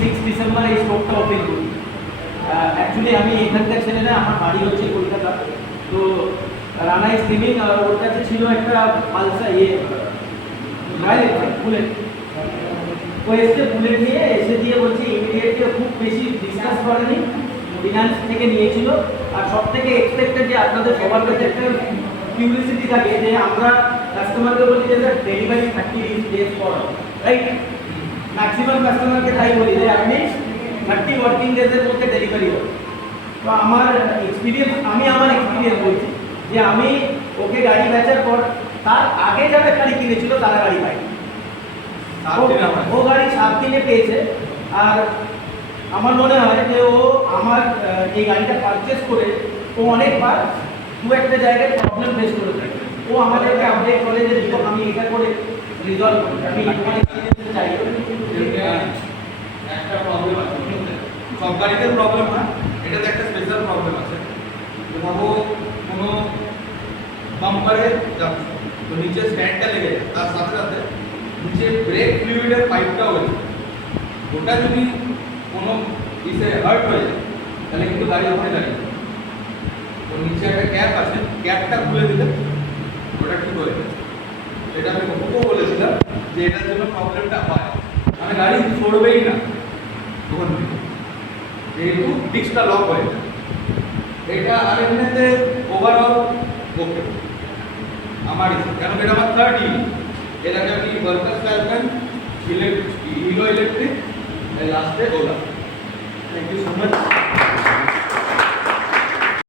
6 December এই স্টোরটা open করি। Actually আমি এখানকার ছেলে না, আমার বাড়ি হচ্ছে কলকাতা। তো রানা স্ট্রিমিং ওর কাছে ছিল একটা পালসার রয়্যাল এনফিল্ড বুলেট। ও এসে বুলেট নিয়ে এসে দিয়ে বলছে ইমিডিয়েটলি খুব বেশি ডিসকাস করেনি, ফিনান্স থেকে নিয়েছিল। আর সব থেকে এক্সপেক্টেড যে আপনাদের সবার কাছে একটা কিউরিয়াসিটি থাকে যে আমরা কাস্টমারকে বলি যে স্যার ডেলিভারি 30 ডেজ পর, রাইট? ম্যাক্সিমাম কাস্টমারকে তাই বলি যে আপনি 30 ওয়ার্কিং ডেজের মধ্যে ডেলিভারি হবে। তো আমার এক্সপিরিয়েন্স বলছি যে আমি ওকে গাড়ি বেচার পর তার আগে যারা গাড়ি কিনেছিল তারা গাড়ি পায়, ও গাড়ি 7 দিনে পেয়েছে। আর আমার মনে হয় যে ও আমার এই গাড়িটা পারচেস করে ও অনেকবার দু একটা জায়গায় প্রবলেম ফেস করে থাকে। ও আমাদেরকে আপডেট করে যে দীপক আমি এটা করে রিজলভ করি। আমি তোমার এক্সপিরিয়েন্স চাই। একটা প্রবলেম আছে, সব গাড়িতে প্রবলেম না, এটাতে একটা স্পেশাল প্রবলেম আছে। ভাবো কোনো বাম্পারে যাচ্ছে, তো নিচে স্ট্যান্ডটা লেগে যায়, তার সাথে সাথে নিচে ব্রেক ফ্লুইডের পাইপটাও হয়েছে। ওটা যদি কোনো ইসে হার্ট হয়ে যায় তাহলে কিন্তু গাড়ি ওখানে দাঁড়িয়ে যাবে। তো নিচে একটা ক্যাপ আছে, ক্যাপটা খুলে দিলে ওটা ঠিক হয়ে যাবে। এটা আমি ওকেও বলেছিলাম যে এটার জন্য প্রবলেমটা হয়, মানে গাড়ি ছড়বেই না তখন যেহেতু ডিস্কটা লক হয়ে যায়। এটা আর এমনিতে ওভারঅল ওকে আমার কেন এটা আমার 3rd ইউনিট। এর আগে আমি ওয়ার্কার্স ফ্যালকন, হিলো ইলেকট্রিক, লাস্টে Ola. Thank you so much.